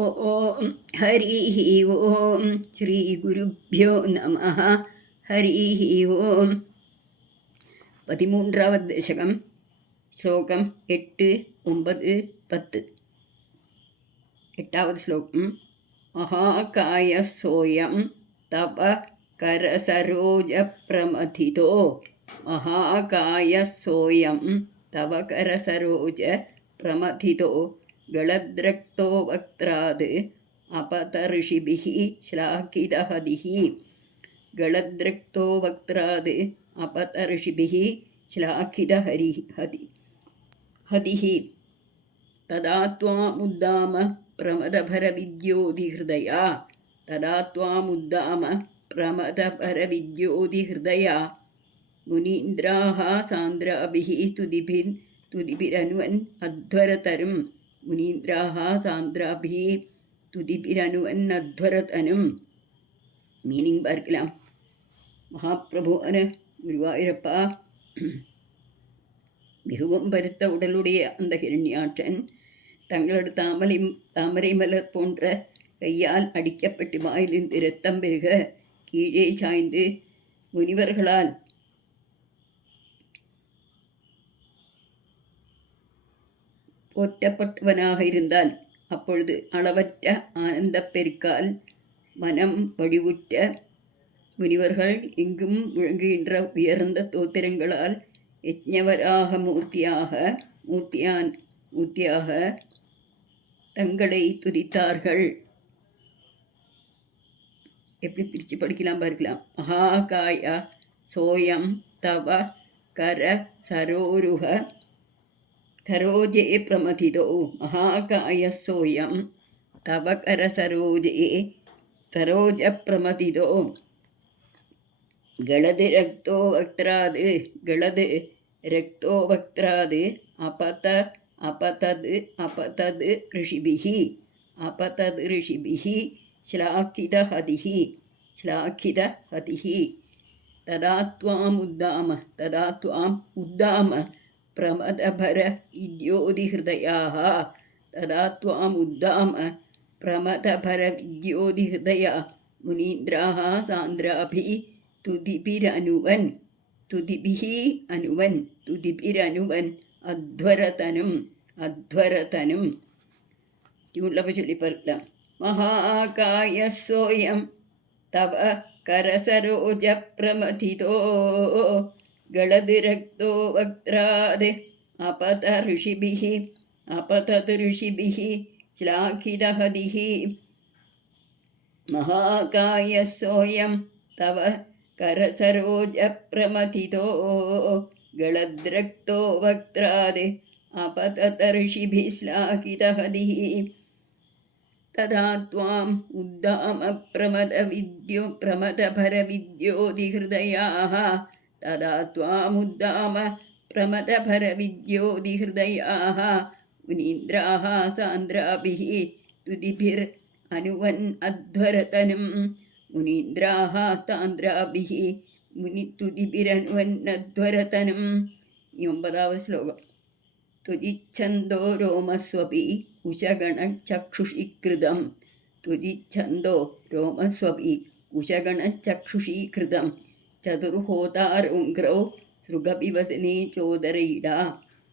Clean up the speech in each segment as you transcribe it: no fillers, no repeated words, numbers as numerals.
ഓം ഹരി ഓം ശ്രീ ഗുരുഭ്യോ നമ. ഹരി ഓം. 13ാമത് ദശകം, ശ്ലോകം 8, 9, 10. 8ാമത് ശ്ലോകം. മഹാകായ സോയം തപ കരസരോജ പ്രമഥിതോ. മഹാകായ സോയം തവ കരസരോജ പ്രമഥിതോ ഗളദ്രക്തോ വക്ത്രാത് അപത ഋഷിഭിഃ ശ്ലാഘിതഹതിഃ. ഗളദ്രക്തോ വക്ത്രാത് അപത ഋഷിഭിഃ ശ്ലാഘിതഹതിഃ. തദാ ത്വാമുദ്ദാമ പ്രമദഭരവിദ്യോതിഹൃദയാ. തദാ ത്വാമുദ്ദാമ പ്രമദഭരവിദ്യോതിഹൃദയാ. മുനീന്ദ്രാः സാന്ദ്രാഭിः തുതിഭിരനുവൻ അധ്വരതരും. മുനീന്ദ്രാः സാന്ദ്രാഭിः തുതിഭിരനുവൻ അധ്വരതനും. மீனிங் பார்க்கலாம். மகாபிரபுவான குருவாயூரப்பா, மிகவும் பருத்த உடலுடைய அந்த ஹிரண்யாட்சன் தங்களோட தாமரை மலர் போன்ற கையால் அடிக்கப்பட்டு வாயிலிருந்து இரத்தம் பெருக கீழே சாய்ந்து முனிவர்களால் போற்றப்பட்டவனாக இருந்தால் அப்பொழுது அளவற்ற ஆனந்த பெருக்கால் மனம் வடிவுற்ற முனிவர்கள் எங்கும் முழங்குகின்ற உயர்ந்த தோத்திரங்களால் யஜ்ஞவராக மூர்த்தியாக தங்களை துதித்தார்கள். எப்படி பிரித்து படிக்கலாம் பார்க்கலாம். மகாகாய சோயம் தவ கர சரோருக சரோஜே பிரமதிதோ. மகாகாய சோயம் தவ கர சரோஜே சரோஜ பிரமதிதோ. கலது ரக்தோ வக்த்ராது அபதது ரிஷிபிஹி ஸ்லாகிதஹதிஹி. ததா த்வாம் உத்தாம பிரமதபர வித்யோதிஹிருதயாः. ததா த்வாம் உத்தாம பிரமதபர வித்யோதிஹிருதயா. முனீந்திராः சாந்திராபிः துதிபிரனுவன் அத்வரதனும். டியூன்ல சொல்லி பார்க்கலாம். மகாகாய சோயம் தவ கரசரோஜ பிரமதிதோ கலது ரக்தோ வக்த்ராத் அபதத் ரிஷிபிஹ ஸ்லாகிதஹதிஹ. மகாகாய சோயம் தவ கரசரோஜ பிரமதிதோ கலத்ரக்தோ வக்த்ராத் அபதத் ரிஷிபிஹ ஸ்லாகிதஹதிஹ. ததா த்வாம் உத்தாம பிரமதபரவித்யோதிஹிருதயாः. ததா த்வாமுத்தாம பிரமதபரவித்யோதிஹிருதயாः. முனீந்திராः சாந்திராபிः துதிபிர் அனுவன் அத்வரதனும். முனீந்திராः சாந்திராபிः துதிபிரனுவன் அத்வரதனும். 9வது ஸ்லோகம். துதிச்சந்தோ ரோமஸ்வபி உஷகணச்சக்ஷுஷீகிருதம். துதிச்சந்தோ ரோமஸ்வபி உஷகணச்சக்ஷுஷீகிருதம். சதுர்ஹோதாரோங்க்ரௌ ஸ்ருகபிவதனே சோதரயிடா.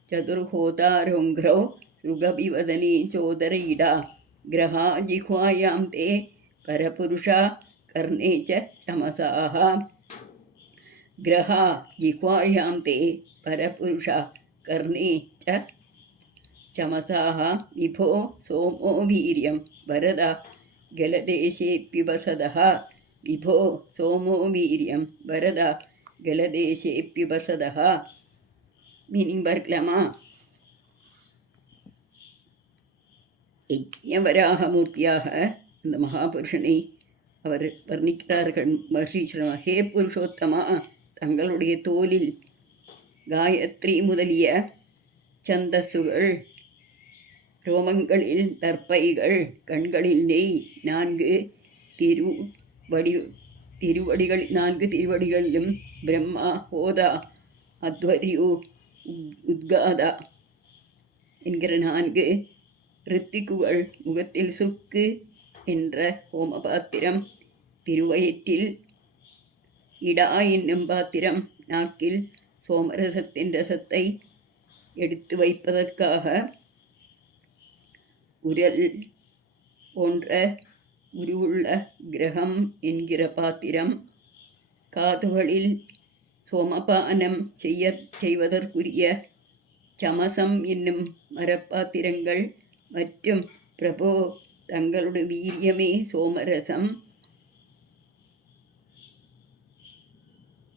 சதுர்ஹோதாரோங்க்ரௌ ஸ்ருகபிவதனே சோதரயிடா. கிரஹா ஜிஹ்வாயாம் தே பரபுருஷா கர்ணே ச சமசாः. கிரஹா ஜிஹ்வாயாம் தே பரபுருஷா கர்ணே ச சமசாः. விபோ சோமோ வீரியம் வரதா கலதேசேப்யுபசதः. விபோ சோமோ வீரியம் வரதா கலதேசேப்யுபசதः. மீனிங் பார்க்கலாமா. யஜ்ஞவராக மூர்த்தியாக அந்த மகாபுருஷனை அவர் வர்ணிக்கிறார்கள் மகர்ஷீஸ்வரன். ஹே புருஷோத்தமா, தங்களுடைய தோலில் காயத்ரி முதலிய சந்தசுகள், ரோமங்களில் தர்ப்பைகள், கண்களில் நெய், 4 திருவடிகளிலும் பிரம்மா, ஹோதா, அத்வரியு, உத்காதா என்கிற 4 ரித்திக்குகள் முகத்தில் சுக்கு என்ற ஹோமபாத்திரம், திருவயிற்றில் இடா என்னும் பாத்திரம், நாக்கில் சோமரசத்தின் ரசத்தை எடுத்து வைப்பதற்காக உரல் போன்ற உருவுள்ள கிரகம் என்கிற பாத்திரம், காதுகளில் சோமபானம் செய்வதற்குரிய சமசம் என்னும் மரப்பாத்திரங்கள் மற்றும் பிரபோ தங்களுடைய வீரியமே சோமரசம்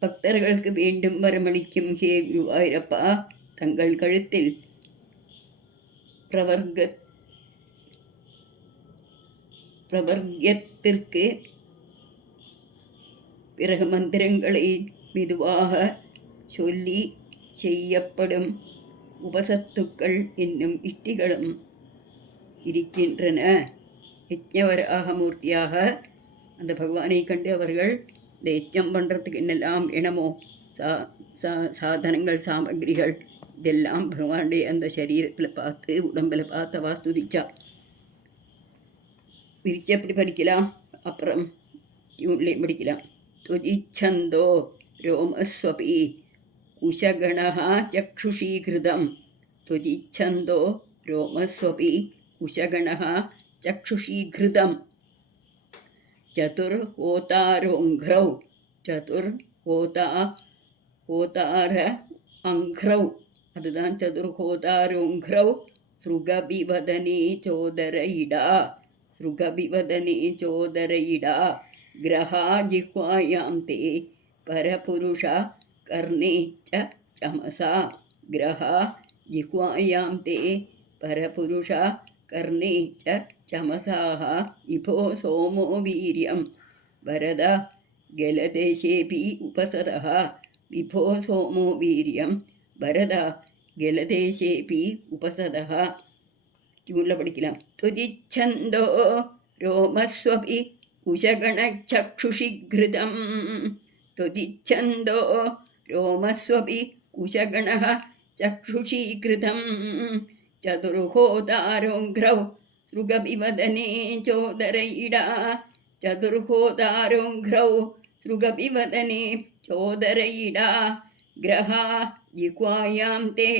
பக்தர்களுக்கு வேண்டும் வரமளிக்கும் ஹே குருவாயூரப்பா, தங்கள் கழுத்தில் பிரவர்கத்திற்கு பிறகு மந்திரங்களை மெதுவாக சொல்லி செய்யப்படும் உபசத்துக்கள் என்னும் இஷ்டிகளும் இருக்கின்றன. யஜ்ஞவராகமூர்த்தியாக அந்த பகவானை கண்டு அவர்கள் இந்த யஜ்ஞம் பண்ணுறதுக்கு என்னெல்லாம் வேணுமோ சாதனங்கள் சாமகிரிகள் இதெல்லாம் பகவானுடைய அந்த சரீரத்தில் பார்த்து உடம்பில் பார்த்தவா ஸ்துதிச்சா. விரிச்சு எப்படி படிக்கலாம், அப்புறம் டியூன்லேயும் படிக்கலாம். துதிச்சந்தோ ரோமஸ்வபி குஷகணா சக்ஷுஷீகிருதம், துதிச்சந்தோ ரோமஸ்வபி குஷகணா சக்ஷுஷீகிருதம், சதுர்ஹோதாரோங்க்ரௌ சதுர்ஹோதார அங்க்ரௌ, அதுதான் சதுர்ஹோதாரோங்க்ரௌ, ஸ்ருகபிவதனே சோதரயிடா, ஸ்ருகபிவதனே சோதரயிடா, கிரஹா ஜிஹ்வாயாம் தே பரபுருஷா கர்ணே ச சமசா, கிரஹா ஜிஹ்வாயாம் தே பரபுருஷா கர்ணே ச சமசாஹ, இபோ சோமோ வீரியம் வரத கலதேசேபி உபசதஹ, விபோ சோமோ வீரியம் வரத கலதேசேபி உபசதஹ. டியூனில் படிக்கலாம். துதிச்சந்தோ ரோமஸ்வபி குஷகணச்சக்ஷுஷிகிருதம், துதிச்சந்தோ ரோமஸ்வபி குஷகணः சக்ஷுஷீகிருதம், சதுர்ஹோதாரோங்க்ரௌ ஸ்ருகபிவதனே சோதரயிடா, சதுர்ஹோதாரோங்க்ரௌ ஸ்ருகபிவதனே சோதரயிடா, கிரஹா ஜிஹ்வாயாம் தே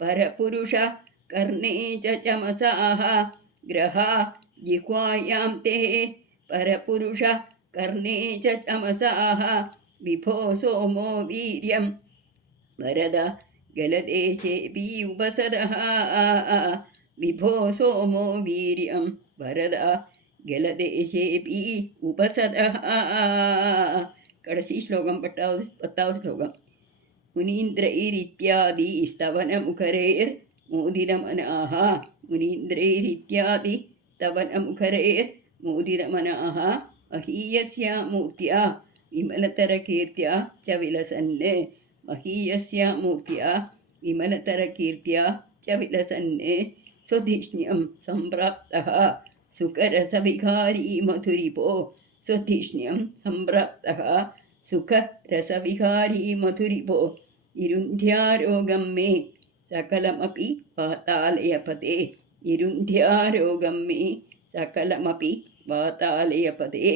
பரபுருஷ கர்ணே ச சமசாஹ, கிரஹா ஜிஹ்வாயாம் தே பரபுருஷ கர்ணே ச சமசாஹ, விபோ சோமோ வீரியம் வரத கலதேசேபி உபசதஹ, விபோ சோமோ வீரியம் வரத கலதேசேபி உபசதஹ. கடைசி ஸ்லோகம் 10வது ஸ்லோகம். முனீந்திரைரித்யாதி ஸ்தவனமுகரேர் மோதிரமனாः, முனீந்திரைரித்யாதி ஸ்தவனமுகரேர் மோதிரமனாः, மஹீயஸ்யா மூர்த்தியா விமலதரகீர்த்தியா ச விலசன், மஹீயஸ்யா மூர்த்தியா விமலதரகீர்த்தியா ச விலசன், சுதிஷ்ணியம் சம்பிராப்தः சுகரசவிகாரி மதுரிபோ, சுதிஷ்ணியம் சம்பிராப்தः சுகரசவிகாரி மதுரிபோ, இருந்தியாரோகம் மே சகலமபி வாதாலயபதே, இருந்தியாரோகம் மே சகலமபி வாதாலயபதே.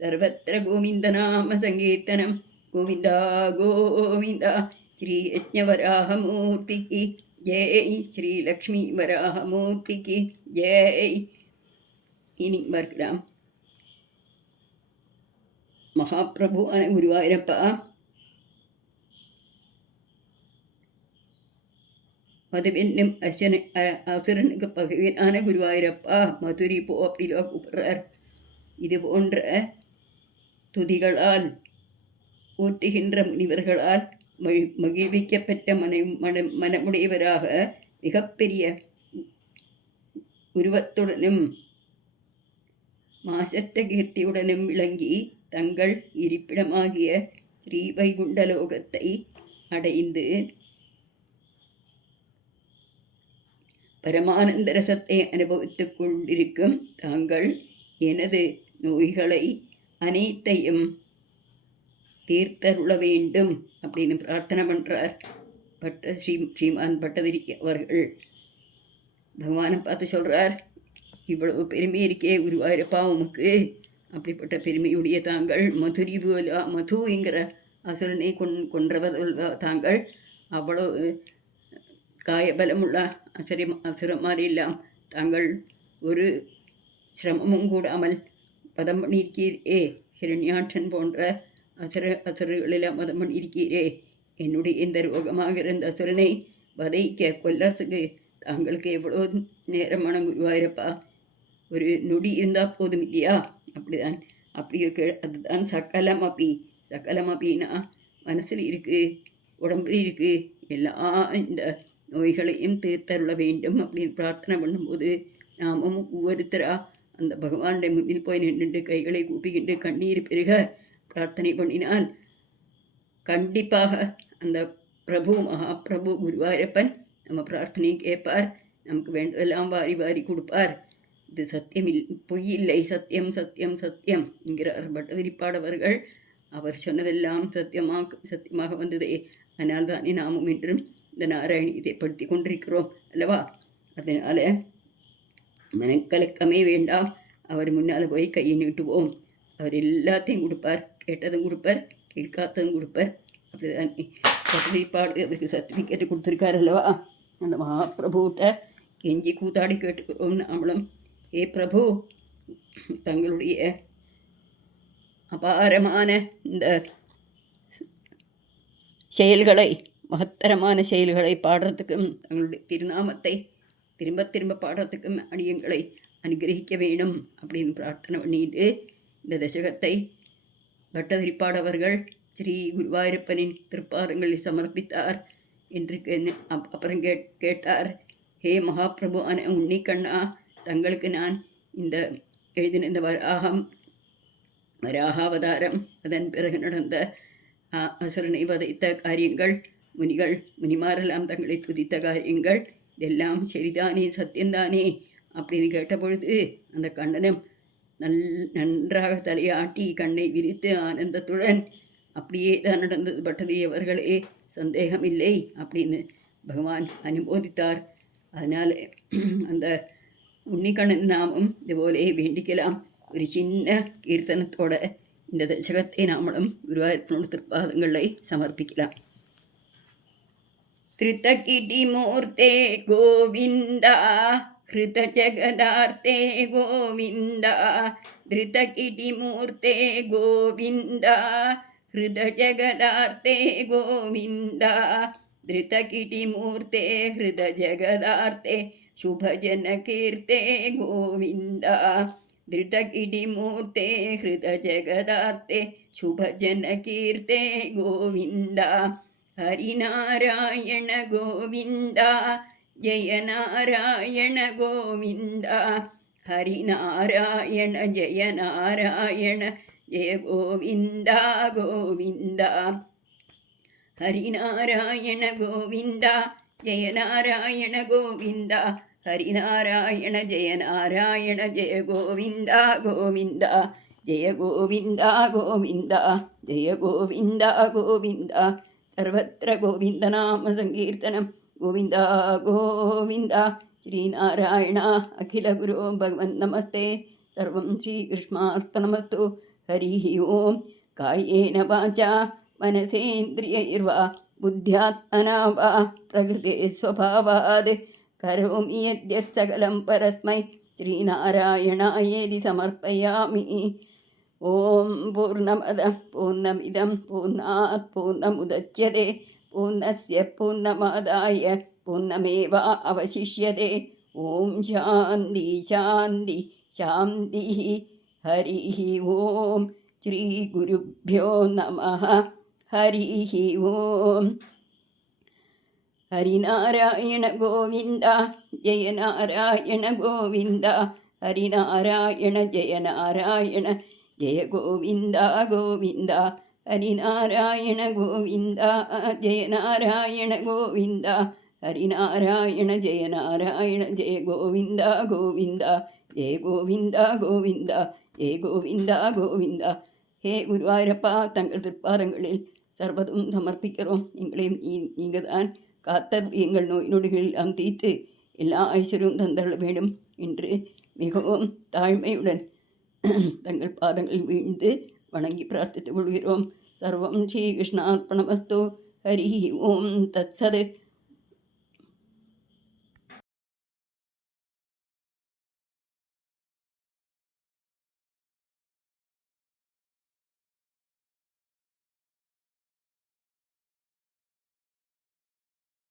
சர்வத்திர கோவிந்தநாம சங்கீர்த்தனம், கோவிந்தா கோவிந்தா. ஸ்ரீ யஜ்ஞவராகமூர்த்திக்கு ஜெய், ஸ்ரீ லக்ஷ்மி வராகமூர்த்திக்கு ஜெய். இனி பார்க்கலாம். மகாபிரபுவான குருவாயூரப்பா, மதுவென்னும் அசுரனுக்கு பகவனான குருவாயூரப்பா மதுரி போ அப்படிலாம் கூப்பிடுறார். இது போன்ற துதிகளால் ஓட்டுகின்ற முனிவர்களால் மகிழ்விக்கப்பட்ட மனமுடையவராக மிகப்பெரிய உருவத்துடனும் மாசற்ற கீர்த்தியுடனும் விளங்கி தங்கள் இருப்பிடமாகிய ஸ்ரீவைகுண்டலோகத்தை அடைந்து பரமானந்த ரசத்தை அனுபவித்துக் கொண்டிருக்கும் தாங்கள் எனது நோய்களை அனைத்தையும் தீர்த்தருள வேண்டும் அப்படின்னு பிரார்த்தனை பண்ணுறார் ஸ்ரீமான் பட்டதிரி அவர்கள். பகவானை பார்த்து சொல்கிறார், இவ்வளவு பெருமை இருக்கே குருவாயூரப்பா உமக்கு, அப்படிப்பட்ட பெருமையுடைய தாங்கள் மதுங்கிற அசுரனை கொன்றவர் தாங்கள், அவ்வளவு காயபலமுள்ள அசுரம் மாதிரிலாம் தாங்கள் ஒரு சிரமமும் கூடாமல் பதம் பண்ணியிருக்கீரே, ஹிரண்யாட்சன் போன்ற அசுரர்களெல்லாம் பதம் பண்ணியிருக்கீரே, என்னுடைய இந்த ரோகமாக இருந்த அசுரனை வதைக்க கொல்லறதுக்கு தாங்களுக்கு எவ்வளோ நேரமான குருவாயூரப்பா, ஒரு நொடி இருந்தால் போதும் இல்லையா? அப்படிதான் அதுதான் சக்கலமப்பின்னா மனசில் இருக்குது, உடம்புல இருக்குது, எல்லா இந்த நோய்களையும் தீர்த்தருள வேண்டும் அப்படின்னு பிரார்த்தனை பண்ணும்போது நாமும் ஒவ்வொருத்தராக அந்த பகவானுடைய முன்னில் போய் நின்றுட்டு கைகளை கூப்பிக்கிட்டு கண்ணீர் பெருக பிரார்த்தனை பண்ணினால் கண்டிப்பாக அந்த மகாபிரபு குருவாயூரப்பன் நம்ம பிரார்த்தனையை கேட்பார், நமக்கு வேண்டதெல்லாம் வாரி வாரி கொடுப்பார். இது பொய் இல்லை, சத்தியம் சத்தியம் சத்தியம் என்கிறார் பட்டதிரிப்பாடவர்கள். அவர் சொன்னதெல்லாம் சத்தியமாக வந்ததே, அதனால் தானே நாமும் இன்றும் இந்த நாராயணியத்தை படுத்தி கொண்டிருக்கிறோம் அல்லவா? அதனால் மனக்கலக்கமே வேண்டாம், அவர் முன்னால் போய் கையை நீட்டுவோம், அவர் எல்லாத்தையும் கொடுப்பார், கேட்டதும் கொடுப்பார், கேட்காததும் கொடுப்பார். அப்படிதான் பட்டதிரிப்பாடு அதுக்கு சர்டிஃபிகேட்டு கொடுத்துருக்காரு அல்லவா? அந்த மகாபிரபுகிட்ட கெஞ்சி கூத்தாடி கேட்டுக்கிறோம் நாமளும். ஏ பிரபு, தங்களுடைய அபாரமான இந்த செயல்களை, மகத்தரமான செயல்களை பாடுறதுக்கும் தங்களுடைய திருநாமத்தை திரும்ப திரும்ப பாடுறதுக்கும் அடியங்களை அனுகிரகிக்க வேணும் அப்படின்னு பிரார்த்தனை பண்ணிட்டு இந்த தசகத்தை பட்டதிரிப்பாடவர்கள் ஸ்ரீ குருவாயூரப்பனின் திருப்பாதங்களில் சமர்ப்பித்தார் என்று அப்புறம் கேட்டார், ஹே மகாபிரபு உன்னிக்கண்ணா, தங்களுக்கு நான் இந்த எழுதின இந்த வராகாவதாரம், அதன் பிறகு நடந்த அசுரனை வதைத்த காரியங்கள், முனிமாரெல்லாம் தங்களை துதித்த காரியங்கள் இதெல்லாம் சரிதானே, சத்தியந்தானே அப்படின்னு கேட்டபொழுது அந்த கண்ணனம் நன்றாக தலையாட்டி கண்ணை விரித்து ஆனந்தத்துடன் அப்படியே தான் நடந்தது பட்டதிரியவர்களே, சந்தேகமில்லை அப்படின்னு பகவான் அனுமோதித்தார். அதனால் அந்த உன்னிக்கண்ணன் நாமும் இதுபோலே வேண்டிக்கலாம். ஒரு சின்ன கீர்த்தனத்தோட இந்த தசகத்தை நாமளும் குருவாயூரப்பனோட திருப்பாதங்களை சமர்ப்பிக்கலாம். திருத்தகிடிமூர்த்தே கோவிந்தா ஹிருத ஜகதார்த்தே கோவிந்தா, திருத்தகிடிமூர்த்தே கோவிந்தா ஹிருத ஜகதார்த்தே கோவிந்தா, திருத்தகிடிமூர்த்தே ஹிருத ஜகதார்த்தே शुभजनकीर्ते गोविन्दा, धृतकिडिमूर्ते हृदजगदार्ते शुभजनकीर्ते गोविन्दा, हरिनारायण गोविन्दा जय नारायण गोविन्दा, हरिनारायण जय नारायण जय गोविन्दा गोविन्दा, हरिनारायण गोविन्दा जय नारायण गोविन्दा, हरिनारायण जय नारायण जय गोविन्दा गोविन्दा, जय गोविन्दा गोविन्दा जय गोविन्दा गोविन्दा, सर्वत्र गोविन्दनाम संकीर्तनं गोविन्दा गोविन्दा। श्रीनारायण अखिलगुरो भगवन् नमस्ते, सर्वं श्रीकृष्णार्पणमस्तु। हरिः ओं। कायेन वाचा मनसेन्द्रियैर्वा बुद्ध्यात्मना वा प्रकृते स्वभावात् करोमि यद्यत् सकलं परस्मै श्रीनारायणायेति समर्पयामि। ॐ पूर्णमदः पूर्णमिदं पूर्णात् पूर्णमुदच्यते पूर्णस्य पूर्णमादाय पूर्णमेवावशिष्यते। ॐ शान्ति शान्ति शान्तिः। हरिः ॐ। श्रीगुरुभ्यो नमः। हरिः ॐ। हरिनारायण गोविन्द जय नारायण गोविन्द, हरिनारायण जय नारायण जय गोविन्द गोविन्द, हरिनारायण गोविन्द जय नारायण गोविन्द, हरिनारायण जय नारायण जय गोविन्द गोविन्द, जय गोविन्द गोविन्द जय गोविन्द गोविन्द। हे குருவாயூரப்பா, தங்கள் திருப்பாதங்களில் சர்வதும் சமர்ப்பிக்கிறோம். எங்களையும் நீங்கள் தான் காத்தது, எங்கள் நோய் நொடிகள் எல்லாம் தீர்த்து எல்லா ஐஸ்வர்யமும் தந்தள்ள வேண்டும் என்று மிகவும் தாழ்மையுடன் தங்கள் பாதங்களில் வீழ்ந்து வணங்கி பிரார்த்தித்துக் கொள்கிறோம். சர்வம் ஸ்ரீ கிருஷ்ணார்ப்பணமஸ்து. ஹரி ஓம் தத்சத்.